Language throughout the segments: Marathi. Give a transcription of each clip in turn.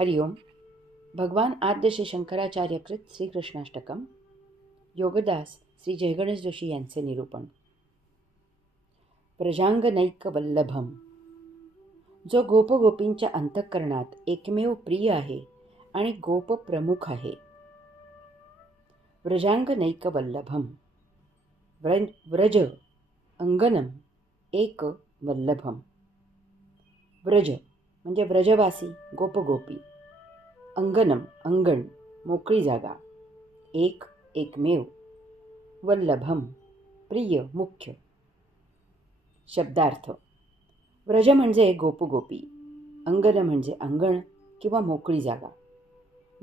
हरिओम. भगवान आद्य श्री शंकराचार्यकृत श्रीकृष्णाष्टकम. योगदास श्री जयगणेश जोशी यांचे निरूपण. प्रजांगनैक वल्लभम. जो गोपगोपींच्या अंतःकरणात एकमेव प्रिय आहे आणि गोप प्रमुख आहे. व्रजांगनैक वल्लभम. व्रज अंगनम एक वल्लभम. व्रज म्हणजे व्रजवासी गोपगोपी. अंगनम अंगण मोकळी जागा. एकमेव. वल्लभम प्रिय मुख्य. शब्दार्थ. व्रज म्हणजे गोपगोपी. अंगण म्हणजे अंगण किंवा मोकळी जागा.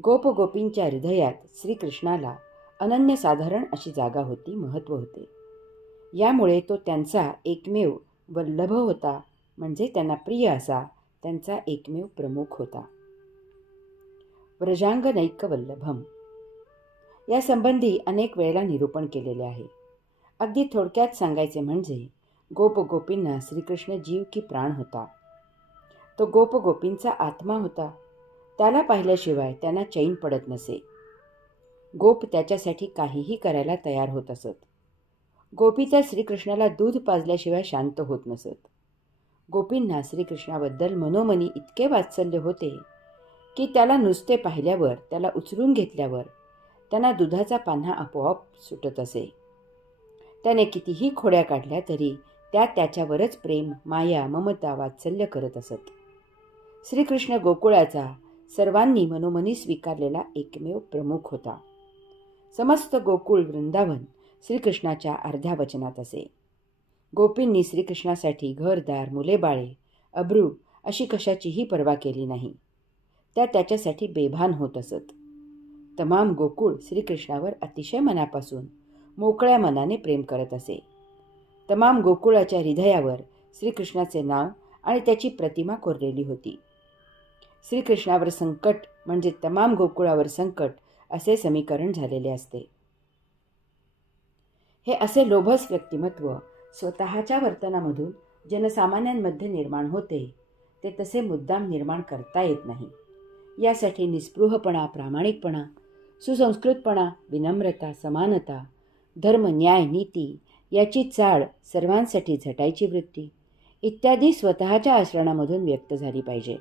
गोपगोपींच्या हृदयात श्रीकृष्णाला अनन्यसाधारण अशी जागा होती, महत्त्व होते. यामुळे तो त्यांचा एकमेव वल्लभ होता, म्हणजे त्यांना प्रिय असा त्यांचा एकमेव प्रमुख होता. व्रजांगनैक वल्लभम या संबंधी अनेक वेळेला निरूपण केलेले आहे. अगदी थोडक्यात सांगायचे म्हणजे गोपगोपींना श्रीकृष्ण जीव की प्राण होता. तो गोपगोपींचा आत्मा होता. त्याला पाहिल्याशिवाय त्यांना चैन पडत नसे. गोप त्याच्यासाठी काहीही करायला तयार होत असत. गोपी तर श्रीकृष्णाला दूध पाजल्याशिवाय शांत होत नसत. गोपींना श्रीकृष्णाबद्दल मनोमनी इतके वात्सल्य होते की त्याला नुसते पाहिल्यावर, त्याला उचलून घेतल्यावर त्यांना दुधाचा पान्हा आपोआप सुटत असे. त्याने कितीही खोड्या काढल्या तरी त्या त्याच्यावरच प्रेम, माया, ममता, वात्सल्य करत असत. श्रीकृष्ण गोकुळाचा सर्वांनी मनोमनी स्वीकारलेला एकमेव प्रमुख होता. समस्त गोकुळ वृंदावन श्रीकृष्णाच्या अर्ध्या वचनात असे. गोपींनी श्रीकृष्णासाठी घरदार, मुलेबाळे, अब्रू अशी कशाचीही पर्वा केली नाही. त्या त्याच्यासाठी बेभान होत असत. तमाम गोकुळ श्रीकृष्णावर अतिशय मनापासून, मोकळ्या मनाने प्रेम करत असे. तमाम गोकुळाच्या हृदयावर श्रीकृष्णाचे नाव आणि त्याची प्रतिमा कोरलेली होती. श्रीकृष्णावर संकट म्हणजे तमाम गोकुळावर संकट असे समीकरण झालेले असते. हे असे लोभस व्यक्तिमत्व स्वतःच्या वर्तनामधून जनसामान्यांमध्ये निर्माण होते. ते तसे मुद्दाम निर्माण करता येत नाही. यासाठी निस्पृहपणा, प्रामाणिकपणा, सुसंस्कृतपणा, विनम्रता, समानता, धर्म, न्याय, नीती याची चाळ, सर्वांसाठी झटायची वृत्ती इत्यादी स्वतःच्या आचरणामधून व्यक्त झाली पाहिजे.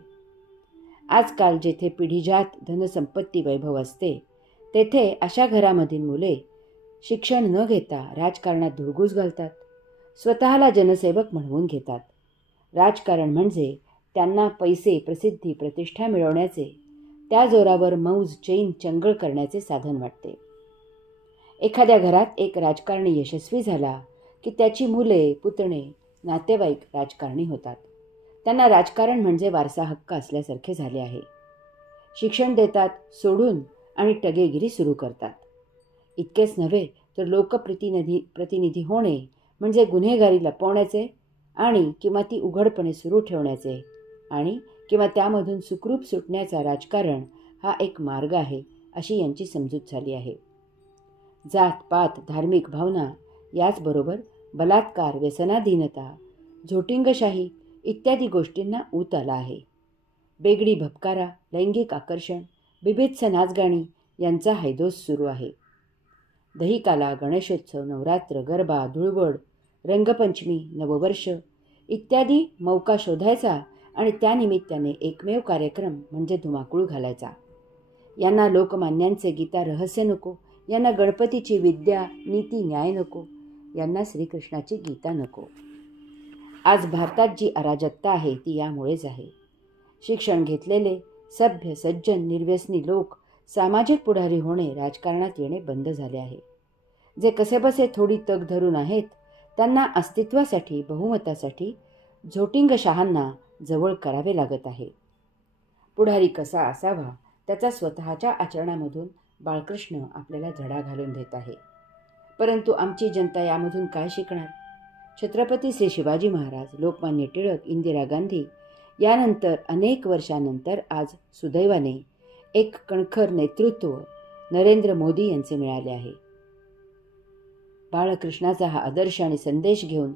आजकाल जेथे पिढीजात धनसंपत्ती, वैभव असते, तेथे अशा घरामधील मुले शिक्षण न घेता राजकारणात धुळगूस घालतात. स्वतःला जनसेवक म्हणवून घेतात. राजकारण म्हणजे त्यांना पैसे, प्रसिद्धी, प्रतिष्ठा मिळवण्याचे, त्या जोरावर मौज, चैन, चंगळ करण्याचे साधन वाटते. एखाद्या घरात एक राजकारणी यशस्वी झाला की त्याची मुले, पुतणे, नातेवाईक राजकारणी होतात. त्यांना राजकारण म्हणजे वारसा हक्क असल्यासारखे झाले आहे. शिक्षण देतात सोडून आणि टगेगिरी सुरू करतात. इतकेच नव्हे तर लोकप्रतिनिधी होणे म्हणजे गुन्हेगारी लपवण्याचे आणि किंवा ती उघडपणे सुरू ठेवण्याचे आणि किंवा त्यामधून सुखरूप सुटण्याचा राजकारण हा एक मार्ग आहे, अशी यांची समजूत झाली आहे. जात पात, धार्मिक भावना याचबरोबर बलात्कार, व्यसनाधीनता, झोटिंगशाही इत्यादी गोष्टींना ऊत आला आहे. बेगडी भपकारा, लैंगिक आकर्षण, बिभत्स नाचगाणी यांचा हैदोस सुरू आहे. दहिकाला, गणेशोत्सव, नवरात्र, गरबा, धुळवड, रंगपंचमी, नववर्ष इत्यादी मौका शोधायचा आणि त्यानिमित्ताने एकमेव कार्यक्रम म्हणजे धुमाकूळ घालायचा. यांना लोकमान्यांचे गीता रहस्य नको. यांना गणपतीची विद्या, नीती, न्याय नको. यांना श्रीकृष्णाची गीता नको. आज भारतात जी अराजकता आहे ती यामुळेच आहे. शिक्षण घेतलेले, सभ्य, सज्जन, निर्व्यसनी लोक सामाजिक पुढारी होणे, राजकारणात येणे बंद झाले आहे. जे कसेबसे थोडी तग धरून आहेत त्यांना अस्तित्वासाठी, बहुमतासाठी झोटिंगशहांना जवळ करावे लागत आहे. पुढारी कसा असावा त्याचा स्वतःच्या आचरणामधून बाळकृष्ण आपल्याला धडा घालून देत आहे. परंतु आमची जनता यामधून काय शिकणार? छत्रपती श्री शिवाजी महाराज, लोकमान्य टिळक, इंदिरा गांधी यानंतर अनेक वर्षानंतर आज सुदैवाने एक कणखर नेतृत्व नरेंद्र मोदी यांचे मिळाले आहे. बाळकृष्णाचा हा आदर्श आणि संदेश घेऊन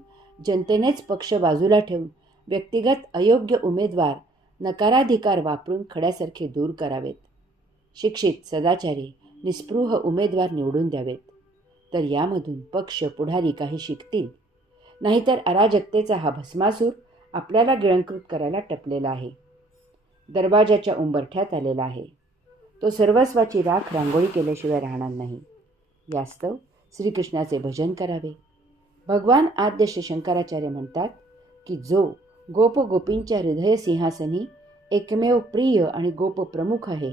जनतेनेच पक्ष बाजूला ठेवून व्यक्तिगत अयोग्य उमेदवार नकाराधिकार वापरून खड्यासारखे दूर करावेत. शिक्षित, सदाचारी, निस्पृह उमेदवार निवडून द्यावेत. तर यामधून पक्ष, पुढारी काही शिकतील. नाहीतर अराजकतेचा हा भस्मासूर आपल्याला गिळंकृत करायला टपलेला आहे. दरवाजाच्या उंबरठ्यात आलेला आहे. तो सर्वस्वाची राख रांगोळी केल्याशिवाय राहणार नाही. यास्तव श्रीकृष्णाचे भजन करावे. भगवान आद्य श्री शंकराचार्य म्हणतात की जो गोप गोपींच्या हृदय सिंहासनी एकमेव प्रिय आणि गोप प्रमुख आहे,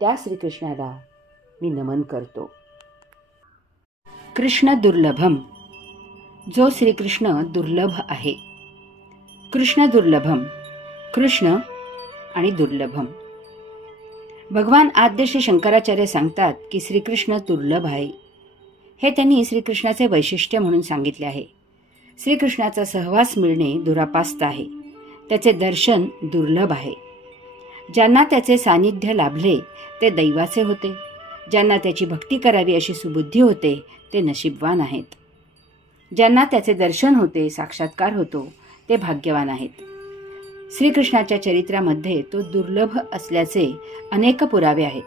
त्या श्रीकृष्णाला मी नमन करतो. कृष्ण दुर्लभम. जो श्रीकृष्ण दुर्लभ आहे. कृष्ण दुर्लभम. कृष्ण आणि दुर्लभम. भगवान आद्य श्री शंकराचार्य सांगतात की श्रीकृष्ण दुर्लभ आहे. हे त्यांनी श्रीकृष्णाचे वैशिष्ट्य म्हणून सांगितले आहे. श्रीकृष्णाचा सहवास मिळणे दुरापास्त आहे. त्याचे दर्शन दुर्लभ आहे. ज्यांना त्याचे सानिध्य लाभले ते दैवाचे होते. ज्यांना त्याची भक्ती करावी अशी सुबुद्धी होते ते नशीबवान आहेत. ज्यांना त्याचे दर्शन होते, साक्षात्कार होतो, ते भाग्यवान आहेत. श्रीकृष्णाच्या चरित्रामध्ये तो दुर्लभ असल्याचे अनेक पुरावे आहेत.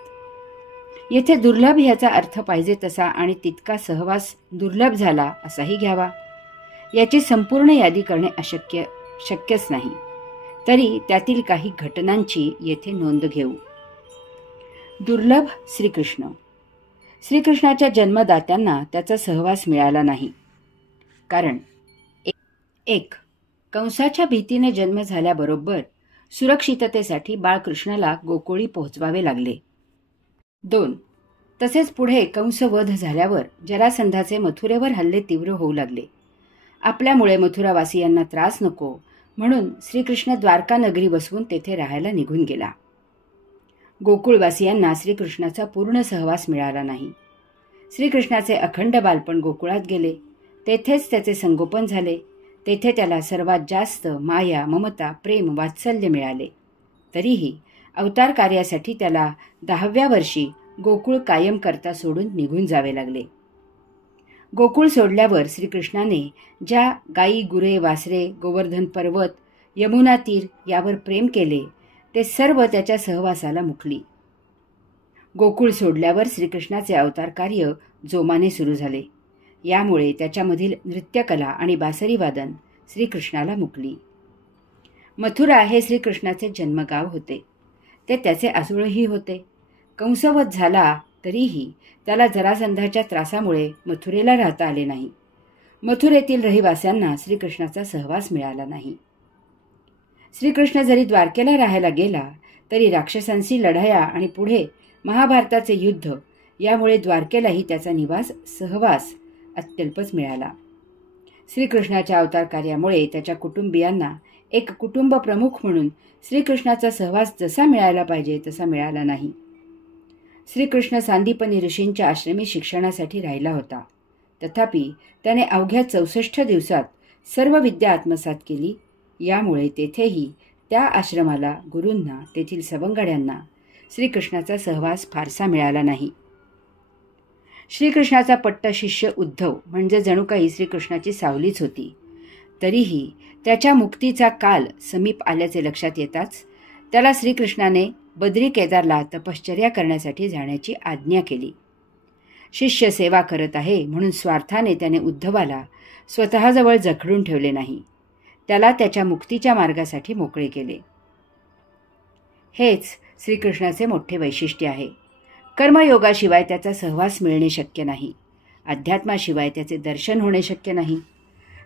येथे दुर्लभ ह्याचा अर्थ पाहिजे तसा आणि तितका सहवास दुर्लभ झाला असाही घ्यावा. याची संपूर्ण यादी करणे शक्यच नाही. तरी त्यातील काही घटनांची येथे नोंद घेऊ. दुर्लभ श्रीकृष्ण. श्रीकृष्णाच्या जन्मदात्यांना त्याचा सहवास मिळाला नाही. कारण 1. कंसाच्या भीतीने जन्म झाल्याबरोबर सुरक्षिततेसाठी बाळकृष्णाला गोकुळी पोहोचवावे लागले. 2. तसेच पुढे कंसवध झाल्यावर जरासंधाचे मथुरेवर हल्ले तीव्र होऊ लागले. आपल्यामुळे मथुरावासियांना त्रास नको म्हणून श्रीकृष्ण द्वारका नगरी बसवून तेथे राहायला निघून गेला. गोकुळवासियांना श्रीकृष्णाचा पूर्ण सहवास मिळाला नाही. श्रीकृष्णाचे अखंड बालपण गोकुळात गेले. तेथेच त्याचे संगोपन झाले. तेथे त्याला सर्वात जास्त माया, ममता, प्रेम, वात्सल्य मिळाले. तरीही अवतार कार्यासाठी त्याला 10व्या वर्षी गोकुळ कायम करता सोडून निघून जावे लागले. गोकुळ सोडल्यावर श्रीकृष्णाने ज्या गायी, गुरे, वासरे, गोवर्धन पर्वत, यमुना तीर यावर प्रेम केले ते सर्व त्याच्या सहवासाला मुकली. गोकुळ सोडल्यावर श्रीकृष्णाचे अवतार कार्य जोमाने सुरू झाले. यामुळे त्याच्यामधील नृत्यकला आणि बासरीवादन श्रीकृष्णाला मुकली. मथुरा हे श्रीकृष्णाचे जन्मगाव होते. ते त्याचे आजोळही होते. कंसवध झाला तरीही त्याला जरासंधाच्या त्रासामुळे मथुरेला राहता आले नाही. मथुरेतील रहिवाशांना श्रीकृष्णाचा सहवास मिळाला नाही. श्रीकृष्ण जरी द्वारकेला राहायला गेला तरी राक्षसांशी लढाया आणि पुढे महाभारताचे युद्ध यामुळे द्वारकेलाही त्याचा सहवास अत्यल्पच मिळाला. श्रीकृष्णाच्या अवतार कार्यामुळे त्याच्या कुटुंबियांना एक कुटुंब प्रमुख म्हणून श्रीकृष्णाचा सहवास जसा मिळायला पाहिजे तसा मिळाला नाही. श्रीकृष्ण सांदीपनी ऋषींच्या आश्रमी शिक्षणासाठी राहिला होता. तथापि त्याने अवघ्या 64 दिवसात सर्व विद्या आत्मसात केली. यामुळे तेथेही त्या आश्रमाला, गुरूंना, तेथील सवंगड्यांना श्रीकृष्णाचा सहवास फारसा मिळाला नाही. श्रीकृष्णाचा पट्ट शिष्य उद्धव म्हणजे जणू काही श्रीकृष्णाची सावलीच होती. तरीही त्याच्या मुक्तीचा काल समीप आल्याचे लक्षात येताच त्याला श्रीकृष्णाने बद्री केदारला तपश्चर्या करण्यासाठी जाण्याची आज्ञा केली. शिष्य सेवा करत आहे म्हणून स्वार्थाने त्याने उद्धवाला स्वतःजवळ जखडून ठेवले नाही. त्याला त्याच्या मुक्तीच्या मार्गासाठी मोकळे केले. हेच श्रीकृष्णाचे मोठे वैशिष्ट्य आहे. कर्मयोगाशिवाय त्याचा सहवास मिळणे शक्य नाही. अध्यात्माशिवाय त्याचे दर्शन होणे शक्य नाही.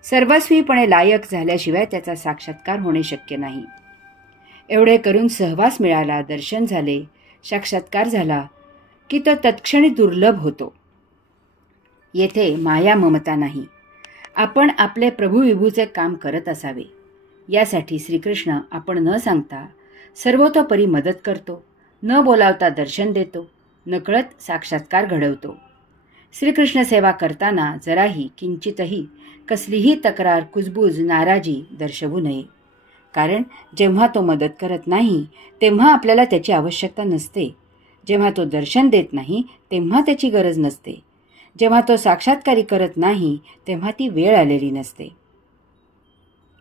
सर्वस्वीपणे लायक झाल्याशिवाय त्याचा साक्षात्कार होणे शक्य नाही. एवढे करून सहवास मिळाला, दर्शन झाले, साक्षात्कार झाला की तो तत्क्षणी दुर्लभ होतो. येथे माया, ममता नाही. आपण आपले प्रभुविभूचे काम करत असावे यासाठी श्रीकृष्ण आपण न सांगता सर्वतोपरी मदत करतो. न बोलावता दर्शन देतो. नकळत साक्षात्कार घडवतो. श्रीकृष्ण सेवा करताना जराही, किंचितही कसलीही तक्रार, कुजबूज, नाराजी दर्शवू नये. कारण जेव्हा तो मदत करत नाही तेव्हा आपल्याला त्याची आवश्यकता नसते. जेव्हा तो दर्शन देत नाही तेव्हा त्याची गरज नसते. जेव्हा तो साक्षात्कारी करत नाही तेव्हा ती वेळ आलेली नसते.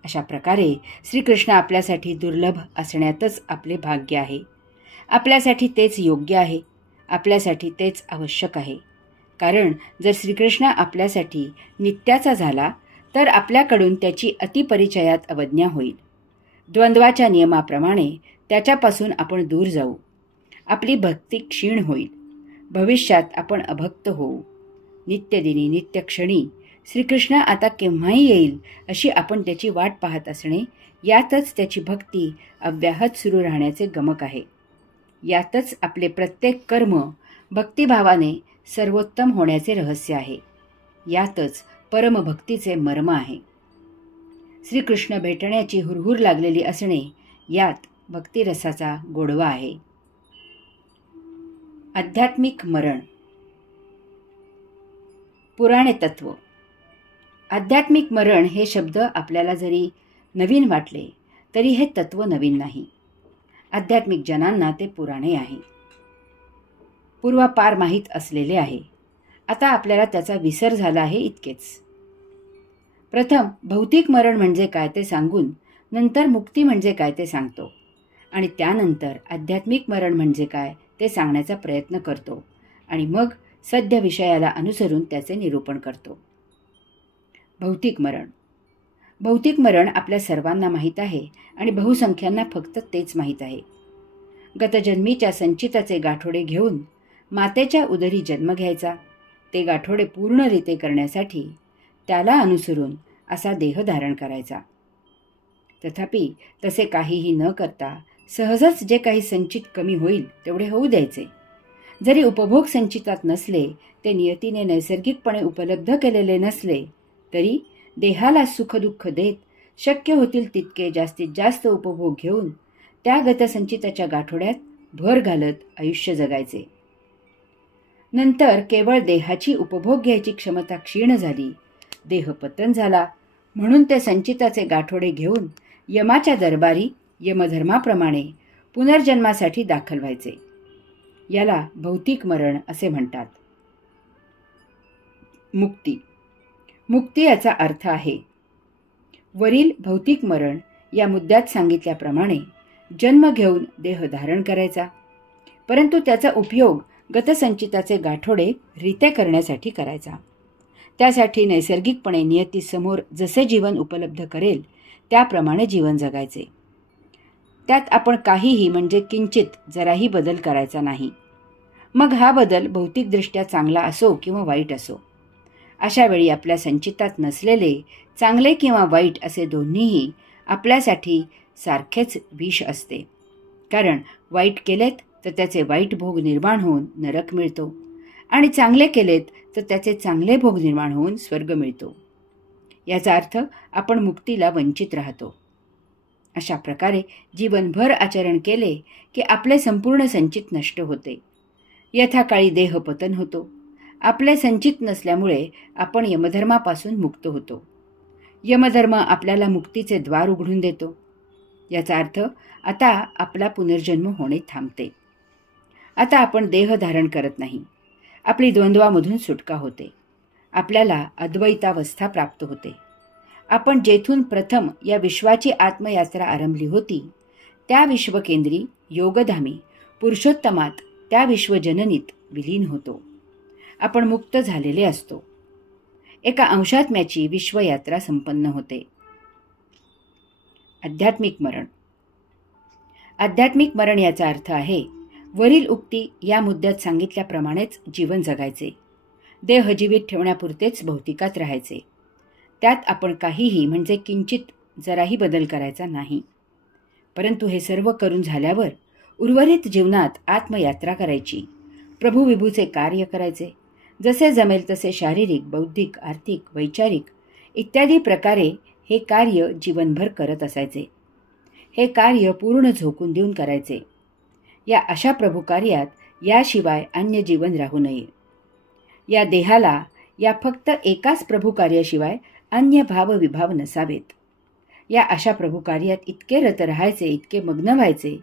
अशा प्रकारे श्रीकृष्ण आपल्यासाठी दुर्लभ असण्यातच आपले भाग्य आहे. आपल्यासाठी तेच योग्य आहे. आपल्यासाठी तेच आवश्यक आहे. कारण जर श्रीकृष्ण आपल्यासाठी नित्याचा झाला तर आपल्याकडून त्याची अतिपरिचयात अवज्ञा होईल. द्वंद्वाच्या नियमाप्रमाणे त्याच्यापासून आपण दूर जाऊ. आपली भक्ती क्षीण होईल. भविष्यात आपण अभक्त होऊ. नित्यदिनी नित्यक्षणी श्रीकृष्ण आता केव्हाही येईल अशी आपण त्याची वाट पाहत असणे, यातच त्याची भक्ती अव्याहत सुरू राहण्याचे गमक आहे. यातच आपले प्रत्येक कर्म भक्तिभावाने सर्वोत्तम होण्याचे रहस्य आहे. यातच परमभक्तीचे मर्म आहे. श्रीकृष्ण भेटण्याची हुरहुर लागलेली असणे, यात भक्तिरसाचा गोडवा आहे. आध्यात्मिक मरण. पुराणे तत्व. आध्यात्मिक मरण हे शब्द आपल्याला जरी नवीन वाटले तरी हे तत्व नवीन नाही. आध्यात्मिक जनांना ते पुराणे आहे. पूर्वापार माहीत असलेले आहे. आता आपल्याला त्याचा विसर झाला आहे इतकेच. प्रथम भौतिक मरण म्हणजे काय ते सांगून नंतर मुक्ती म्हणजे काय ते सांगतो आणि त्यानंतर आध्यात्मिक मरण म्हणजे काय ते सांगण्याचा प्रयत्न करतो आणि मग सद्य विषयाला अनुसरून त्याचे निरूपण करतो. भौतिक मरण. भौतिक मरण आपल्या सर्वांना माहीत आहे आणि बहुसंख्यांना फक्त तेच माहीत आहे. गतजन्मीच्या संचिताचे गाठोडे घेऊन मातेच्या उदरी जन्म घ्यायचा. ते गाठोडे पूर्णरिते करण्यासाठी त्याला अनुसरून असा देह धारण करायचा. तथापि तसे काहीही न करता सहजच जे काही संचित कमी होईल तेवढे होऊ द्यायचे. जरी उपभोग संचितात नसले, ते नियतीने नैसर्गिकपणे उपलब्ध केलेले नसले, तरी देहाला सुखदुःख देत शक्य होतील तितके जास्तीत जास्त उपभोग घेऊन त्या गतसंचिताच्या गाठोड्यात भर घालत आयुष्य जगायचे. नंतर केवळ देहाची उपभोग घ्यायची क्षमता क्षीण झाली, देहपतन झाला, म्हणून ते संचिताचे गाठोडे घेऊन यमाच्या दरबारी यमधर्माप्रमाणे पुनर्जन्मासाठी दाखल व्हायचे. याला भौतिक मरण असे म्हणतात. मुक्ती. मुक्ती याचा अर्थ आहे वरील भौतिक मरण या मुद्द्यात सांगितल्याप्रमाणे जन्म घेऊन देह धारण करायचा, परंतु त्याचा उपयोग गतसंचिताचे गाठोडे रिते करण्यासाठी करायचा. त्यासाठी नैसर्गिकपणे नियतीसमोर जसे जीवन उपलब्ध करेल त्याप्रमाणे जीवन जगायचे. त्यात आपण काहीही म्हणजे किंचित जराही बदल करायचा नाही. मग हा बदल भौतिकदृष्ट्या चांगला असो किंवा वाईट असो. अशा वेळी आपल्या संचितात नसलेले चांगले किंवा वाईट असे दोन्हीही आपल्यासाठी सारखेच विष असते. कारण वाईट केलेत तर त्याचे वाईट भोग निर्माण होऊन नरक मिळतो आणि चांगले केलेत तर त्याचे चांगले भोग निर्माण होऊन स्वर्ग मिळतो. याचा अर्थ आपण मुक्तीला वंचित राहतो. अशा प्रकारे जीवनभर आचरण केले की आपले संपूर्ण संचित नष्ट होते. यथाकाळी देहपतन होतो. आपले संचित नसल्यामुळे आपण यमधर्मापासून मुक्त होतो. यमधर्म आपल्याला मुक्तीचे द्वार उघडून देतो. याचा अर्थ आता आपला पुनर्जन्म होणे थांबते. आता आपण देह धारण करत नाही. आपली द्वंद्वामधून सुटका होते. आपल्याला अद्वैतावस्था प्राप्त होते. आपण जेथून प्रथम या विश्वाची आत्मयात्रा आरंभली होती त्या विश्वकेंद्री योगधामी पुरुषोत्तमात त्या विश्वजननीत विलीन होतो. आपण मुक्त झालेले असतो. एका अंशात्म्याची विश्वयात्रा संपन्न होते. आध्यात्मिक मरण. आध्यात्मिक मरण याचा अर्थ आहे वरील उक्ती या मुद्द्यात सांगितल्याप्रमाणेच जीवन जगायचे. देह जीवित ठेवण्यापुरतेच भौतिकात राहायचे. त्यात आपण काहीही म्हणजे किंचित जराही बदल करायचा नाही. परंतु हे सर्व करून झाल्यावर उर्वरित जीवनात आत्मयात्रा करायची. प्रभुविभूचे कार्य करायचे. जसे जमेल तसे शारीरिक, बौद्धिक, आर्थिक, वैचारिक इत्यादी प्रकारे हे कार्य जीवनभर करत असायचे. हे कार्य पूर्ण झोकून देऊन करायचे. या अशा प्रभुकार्यात याशिवाय अन्य जीवन राहू नये. या देहाला या फक्त एकाच प्रभुकार्याशिवाय अन्य भावविभाव नसावेत. या अशा प्रभुकार्यात इतके रत राहायचे, इतके मग्न व्हायचे,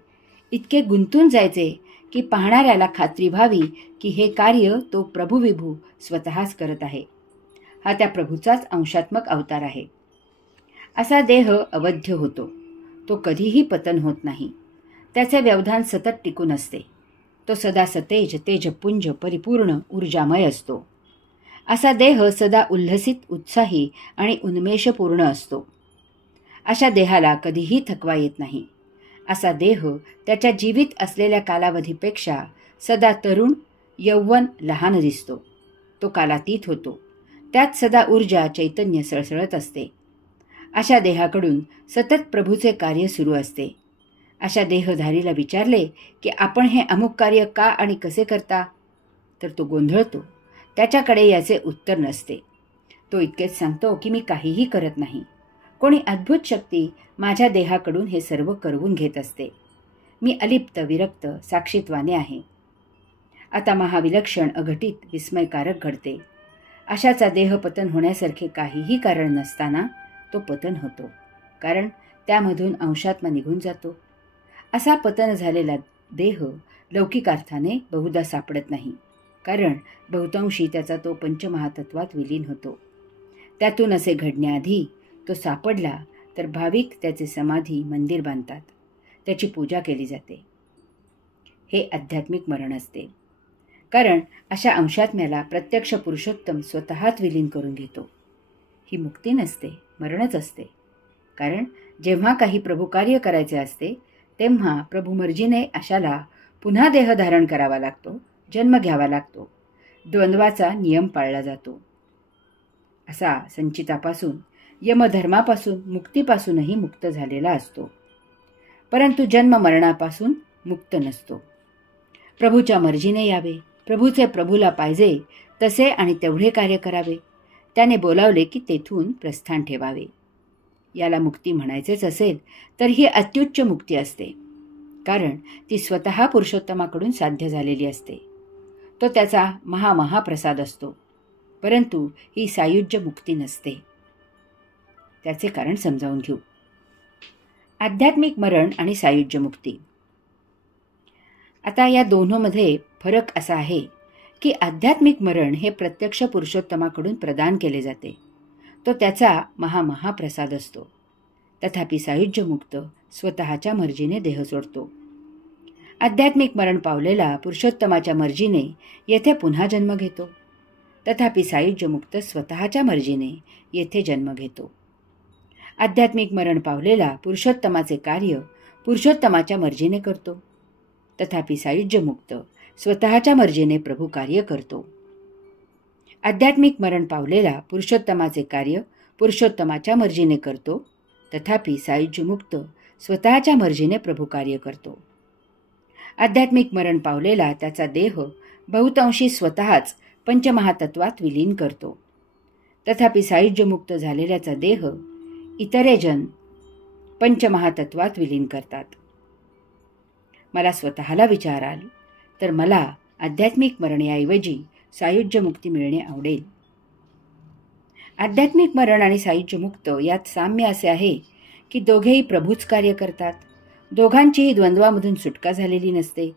इतके गुंतून जायचे की पाहणाऱ्याला खात्री व्हावी की हे कार्य तो प्रभुविभू स्वतःच करत आहे. हा त्या प्रभूचाच अंशात्मक अवतार आहे. असा देह अवध्य होतो. तो कधीही पतन होत नाही. त्याचे व्यवधान सतत टिकून असते. तो सदा सतेज, तेजपुंज, परिपूर्ण, ऊर्जामय असतो. असा देह सदा उल्हसित, उत्साही आणि उन्मेषपूर्ण असतो. अशा देहाला कधीही थकवा येत नाही. असा देह त्याच्या जीवित असलेल्या कालावधीपेक्षा सदा तरुण, यौवन, लहान दिसतो. तो कालातीत होतो. त्यात सदा ऊर्जा, चैतन्य सळसळत असते. अशा देहाकडून सतत प्रभूचे कार्य सुरू असते. अशा देहधारीला विचारले की आपण हे अमुक कार्य का आणि कसे करता, तर तो गोंधळतो. त्याच्याकडे याचे उत्तर नसते. तो इतकेच सांगतो की मी काहीही करत नाही. कोणी अद्भुत शक्ती माझ्या देहाकडून हे सर्व करवून घेत असते. मी अलिप्त, विरक्त, साक्षीत्वाने आहे. आता महाविलक्षण, अघटित, विस्मयकारक घडते. अशाचा देह पतन होण्यासारखे काहीही कारण नसताना तो पतन होतो. कारण त्यामधून अंशात्मा निघून जातो. असा पतन झालेला देह लौकिक अर्थाने बहुधा सापडत नाही. कारण बहुतांशी त्याचा तो पंचमहातत्वात विलीन होतो. त्यातून असे घडण्याआधी तो सापडला तर भाविक त्याचे समाधी, मंदिर बांधतात. त्याची पूजा केली जाते. हे आध्यात्मिक मरण असते. कारण अशा अंशात्म्याला प्रत्यक्ष पुरुषोत्तम स्वतःच विलीन करून घेतो. ही मुक्ती नसते, मरणच असते. कारण जेव्हा काही प्रभुकार्य करायचे असते तेव्हा प्रभुमर्जीने अशाला पुन्हा देह धारण करावा लागतो, जन्म घ्यावा लागतो. द्वंद्वाचा नियम पाळला जातो. असा संचितापासून, यमधर्मापासून, मुक्तीपासूनही मुक्त झालेला असतो. परंतु जन्म मरणापासून मुक्त नसतो. प्रभूच्या मर्जीने यावे, प्रभूचे प्रभूला पाहिजे तसे आणि तेवढे कार्य करावे. त्याने बोलावले की तेथून प्रस्थान ठेवावे. याला मुक्ती म्हणायचेच असेल तर ही अत्युच्च मुक्ती असते. कारण ती स्वतः पुरुषोत्तमाकडून साध्य झालेली असते. तो त्याचा महाप्रसाद असतो. परंतु ही सायुज्य मुक्ती नसते. त्याचे कारण समजावून घेऊ. आध्यात्मिक मरण आणि सायुज्य मुक्ती. आता या दोन्हीमध्ये फरक असा आहे की आध्यात्मिक मरण हे प्रत्यक्ष पुरुषोत्तमाकडून प्रदान केले जाते. तो त्याचा महाप्रसाद असतो. तथापि सायुज्य मुक्त स्वतःच्या मर्जीने देह सोडतो. आध्यात्मिक मरण पावलेला पुरुषोत्तमाच्या मर्जीने येथे पुन्हा जन्म घेतो. तथापि सायुज्य मुक्त स्वतःच्या मर्जीने येथे जन्म घेतो. आध्यात्मिक मरण पावलेला पुरुषोत्तमाचे कार्य पुरुषोत्तमाच्या मर्जीने करतो. तथापि सायुज्य मुक्त स्वतःच्या मर्जीने प्रभू कार्य करतो. आध्यात्मिक मरण पावलेला पुरुषोत्तमाचे कार्य पुरुषोत्तमाच्या मर्जीने करतो. तथापि सायुज्य मुक्त स्वतःच्या मर्जीने प्रभू कार्य करतो. आध्यात्मिक मरण पावलेला त्याचा देह बहुतांशी स्वतःच पंचमहातत्वात विलीन करतो. तथापि सायुज्य मुक्त झालेल्याचा देह इतरे जन पंचमहातत्वात विलीन करतात. मला स्वतःला विचाराल तर मला आध्यात्मिक मरणाऐवजी सायुज्य मुक्ती मिळणे आवडेल. आध्यात्मिक मरण आणि सायुज्य मुक्त यात साम्य असे आहे की दोघेही प्रभूच कार्य करतात. दोघांचीही द्वंद्वामधून सुटका झालेली नसते.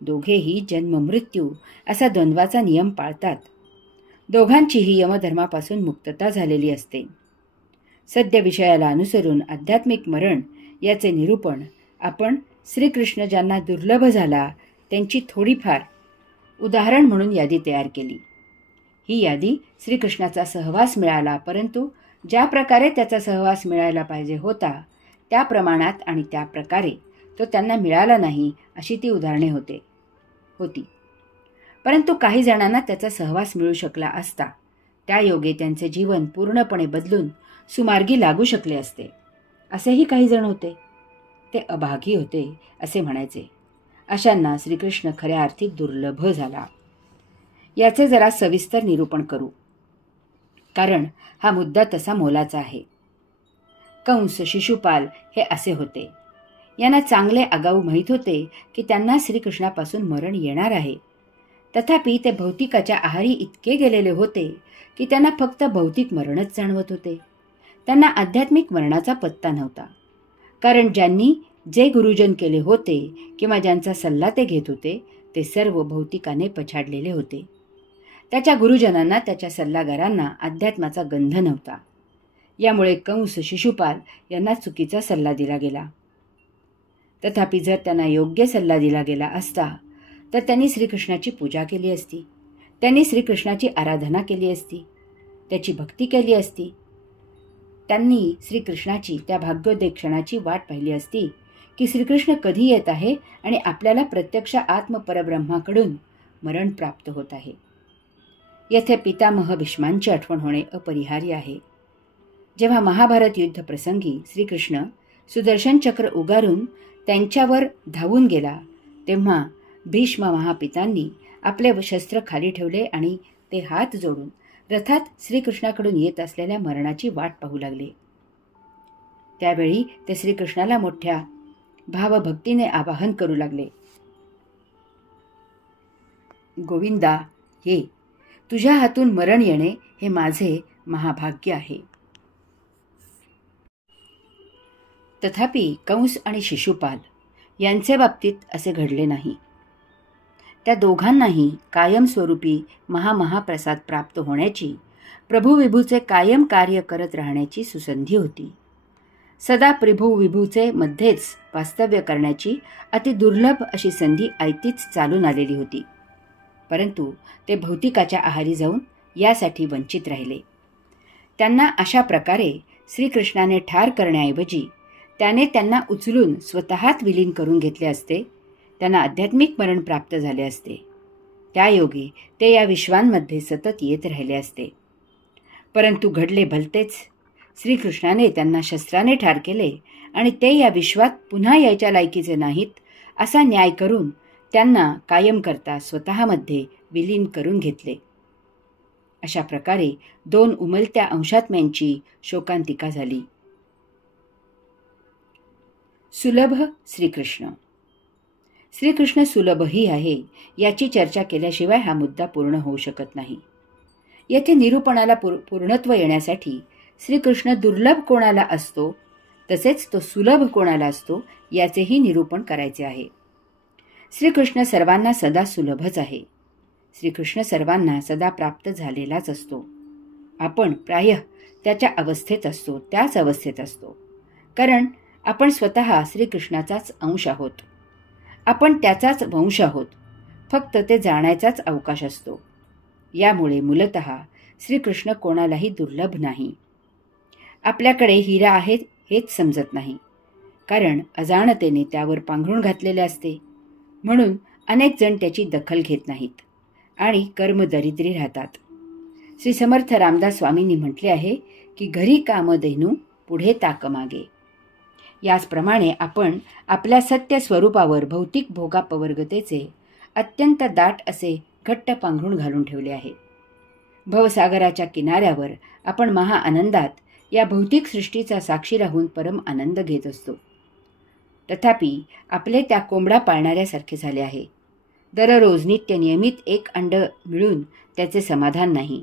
दोघेही जन्म मृत्यू असा द्वंद्वाचा नियम पाळतात. दोघांचीही यमधर्मापासून मुक्तता झालेली असते. सद्य विषयाला अनुसरून आध्यात्मिक मरण याचे निरूपण आपण श्रीकृष्ण ज्यांना दुर्लभ झाला त्यांची थोडीफार उदाहरण म्हणून यादी तयार केली. ही यादी श्रीकृष्णाचा सहवास मिळाला, परंतु ज्या प्रकारे त्याचा सहवास मिळायला पाहिजे होता त्या प्रमाणात आणि त्या प्रकारे तो त्यांना मिळाला नाही अशी ती उदाहरणे होती. परंतु काही जणांना त्याचा सहवास मिळू शकला असता. त्या योगे त्यांचे जीवन पूर्णपणे बदलून सुमार्गी लागू शकले असते. असेही काही जण होते. ते अभागी होते असे म्हणायचे. अशांना श्रीकृष्ण खऱ्या अर्थी दुर्लभ झाला. याचे जरा सविस्तर निरूपण करू, कारण हा मुद्दा तसा मोलाचा आहे. कंस, शिशुपाल हे असे होते. यांना चांगले आगाऊ माहीत होते की त्यांना श्रीकृष्णापासून मरण येणार आहे. तथापि ते भौतिकाच्या आहारी इतके गेलेले होते की त्यांना फक्त भौतिक मरणच जाणवत होते. त्यांना आध्यात्मिक मरणाचा पत्ता नव्हता. कारण ज्यांनी जे गुरुजन केले होते किंवा ज्यांचा सल्ला ते घेत होते ते सर्व भौतिकाने पछाडलेले होते. त्याच्या गुरुजनांना, त्याच्या सल्लागारांना अध्यात्माचा गंध नव्हता. यामुळे कंस, शिशुपाल यांना चुकीचा सल्ला दिला गेला. तथापि जर त्यांना योग्य सल्ला दिला गेला असता तर त्यांनी श्रीकृष्णाची पूजा केली असती, त्यांनी श्रीकृष्णाची आराधना केली असती, त्याची भक्ती केली असती, त्यांनी श्रीकृष्णाची त्या भाग्योदय क्षणाची वाट पाहिली असती की श्रीकृष्ण कधी येत आहे आणि आपल्याला प्रत्यक्ष आत्मपरब्रह्माकडून मरण प्राप्त होत आहे. येथे पितामह भीष्मांची आठवण होणे अपरिहार्य आहे. जेव्हा महाभारत युद्ध प्रसंगी श्रीकृष्ण सुदर्शन चक्र उगारून त्यांच्यावर धावून गेला तेव्हा भीष्म महापितांनी आपले शस्त्र खाली ठेवले आणि ते हात जोडून रथात श्रीकृष्णाकडून येत असलेल्या मरणाची वाट पाहू लागले. त्यावेळी ते श्रीकृष्णाला मोठ्या भावभक्तीने आवाहन करू लागले, गोविंदा, हे तुझ्या हातून मरण येणे हे माझे महाभाग्य आहे. तथापि कंस आणि शिशुपाल यांचे बाबतीत असे घडले नाही. त्या दोघांनाही कायमस्वरूपी महाप्रसाद प्राप्त होण्याची, प्रभू विभूचे कायम कार्य करत राहण्याची सुसंधी होती. सदा प्रभू विभूचे मध्येच वास्तव्य करण्याची अतिदुर्लभ अशी संधी आयतीच चालून आलेली होती. परंतु ते भौतिकाच्या आहारी जाऊन यासाठी वंचित राहिले. त्यांना अशा प्रकारे श्रीकृष्णाने ठार करण्याऐवजी त्याने त्यांना उचलून स्वतःत विलीन करून घेतले असते, त्यांना आध्यात्मिक मरण प्राप्त झाले असते. त्यायोगे ते या विश्वांमध्ये सतत येत राहिले असते. परंतु घडले भलतेच. श्रीकृष्णाने त्यांना शस्त्राने ठार केले आणि ते या विश्वात पुन्हा यायच्या लायकीचे नाहीत असा न्याय करून त्यांना कायम करता स्वतःमध्ये विलीन करून घेतले. अशा प्रकारे 2 उमलत्या अंशात्म्यांची शोकांतिका झाली. सुलभ श्रीकृष्ण. श्रीकृष्ण सुलभही आहे याची चर्चा केल्याशिवाय हा मुद्दा पूर्ण होऊ शकत नाही. येथे निरूपणाला पूर्णत्व येण्यासाठी श्रीकृष्ण दुर्लभ कोणाला असतो तसेच तो सुलभ कोणाला असतो याचेही निरूपण करायचे आहे. श्रीकृष्ण सर्वांना सदा सुलभच आहे. श्रीकृष्ण सर्वांना सदा प्राप्त झालेलाच असतो. आपण प्रायः त्याच्या अवस्थेत असतो, त्याच अवस्थेत असतो, कारण आपण स्वतः श्रीकृष्णाचाच अंश आहोत. आपण त्याचाच वंश आहोत. फक्त ते जाण्याचाच अवकाश असतो. यामुळे मूलतः श्रीकृष्ण कोणालाही दुर्लभ नाही. आपल्याकडे हिरा आहे हेच समजत नाही, कारण अजाणतेने त्यावर पांघरूण घातलेले असते. म्हणून अनेक जण त्याची दखल घेत नाहीत आणि कर्मदरिद्री राहतात. श्री समर्थ रामदास स्वामींनी म्हटले आहे की घरी काम देनू पुढे ताक मागे. याचप्रमाणे आपण आपल्या सत्य स्वरूपावर भौतिक भोगापवर्गतेचे अत्यंत दाट असे घट्ट पांघरूण घालून ठेवले आहे. भवसागराच्या किनाऱ्यावर आपण महाआनंदात या भौतिक सृष्टीचा साक्षी राहून परम आनंद घेत असतो. तथापि आपले त्या कोंबडा पाळणाऱ्यासारखे झाले आहे. दररोज नित्य नियमित 1 अंड मिळून त्याचे समाधान नाही.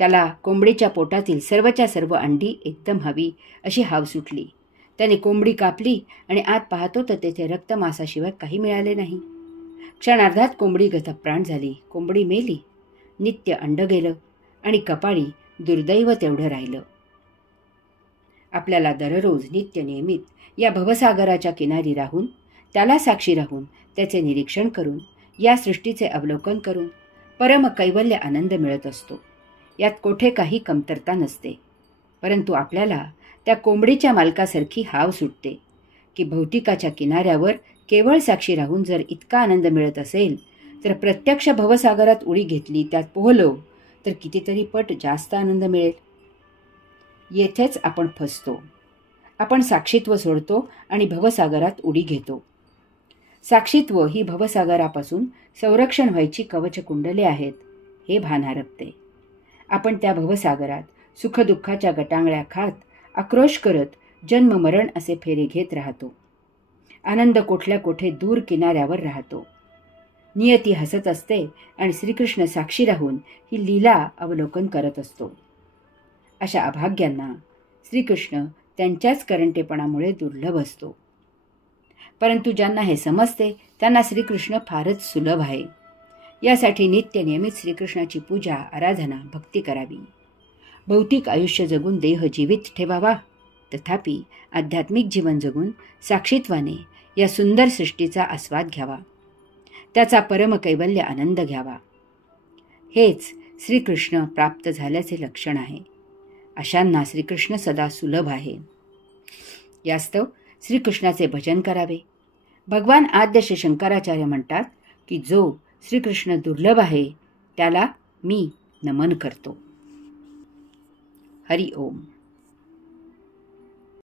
त्याला कोंबडीच्या पोटातील सर्वच्या सर्व अंडी एकदम हवी अशी हाव सुटली. त्याने कोंबडी कापली आणि आत पाहतो तर तेथे रक्तमासाशिवाय काही मिळाले नाही. क्षणार्धात कोंबडी गतप्राण झाली. कोंबडी मेली. नित्य अंड गेलं आणि कपाळी दुर्दैव तेवढं राहिलं. आपल्याला दररोज नित्य नियमित या भवसागराच्या किनारी राहून, त्याला साक्षी राहून, त्याचे निरीक्षण करून, या सृष्टीचे अवलोकन करून परम कैवल्य आनंद मिळत असतो. यात कोठे काही कमतरता नसते. परंतु आपल्याला त्या कोंबडीच्या मालकासारखी हाव सुटते की भौतिकाच्या किनाऱ्यावर केवळ साक्षी राहून जर इतका आनंद मिळत असेल तर प्रत्यक्ष भवसागरात उडी घेतली, त्यात पोहलो तर कितीतरी पट जास्त आनंद मिळेल. येथेच आपण फसतो. आपण साक्षीत्व सोडतो आणि भवसागरात उडी घेतो. साक्षीत्व ही भवसागरापासून संरक्षण व्हायची कवचकुंडले आहेत हे भान हरपते. आपण त्या भवसागरात सुखदुःखाच्या गटांगळ्या खात, आक्रोश करत जन्म मरण असे फेरे घेत राहतो. आनंद कोठल्या कोठे दूर किनाऱ्यावर राहतो. नियती हसत असते आणि श्रीकृष्ण साक्षी राहून ही लीला अवलोकन करत असतो. अशा अभाग्यांना श्रीकृष्ण त्यांच्याच करंटेपणामुळे दुर्लभ असतो. परंतु ज्यांना हे समजते त्यांना श्रीकृष्ण फारच सुलभ आहे. यासाठी नित्य नियमित श्रीकृष्णाची पूजा, आराधना, भक्ती करावी. भौतिक आयुष्य जगून देह जीवित ठेवावा, तथापि आध्यात्मिक जीवन जगून साक्षीत्वाने या सुंदर सृष्टीचा आस्वाद घ्यावा, त्याचा परमकैवल्य आनंद घ्यावा. हेच श्रीकृष्ण प्राप्त झाल्याचे लक्षण आहे. अशांना श्रीकृष्ण सदा सुलभ आहे. यास्तव श्रीकृष्णाचे भजन करावे. भगवान आद्य श्री शंकराचार्य म्हणतात की जो श्रीकृष्ण दुर्लभ आहे त्याला मी नमन करतो. हरि ओम.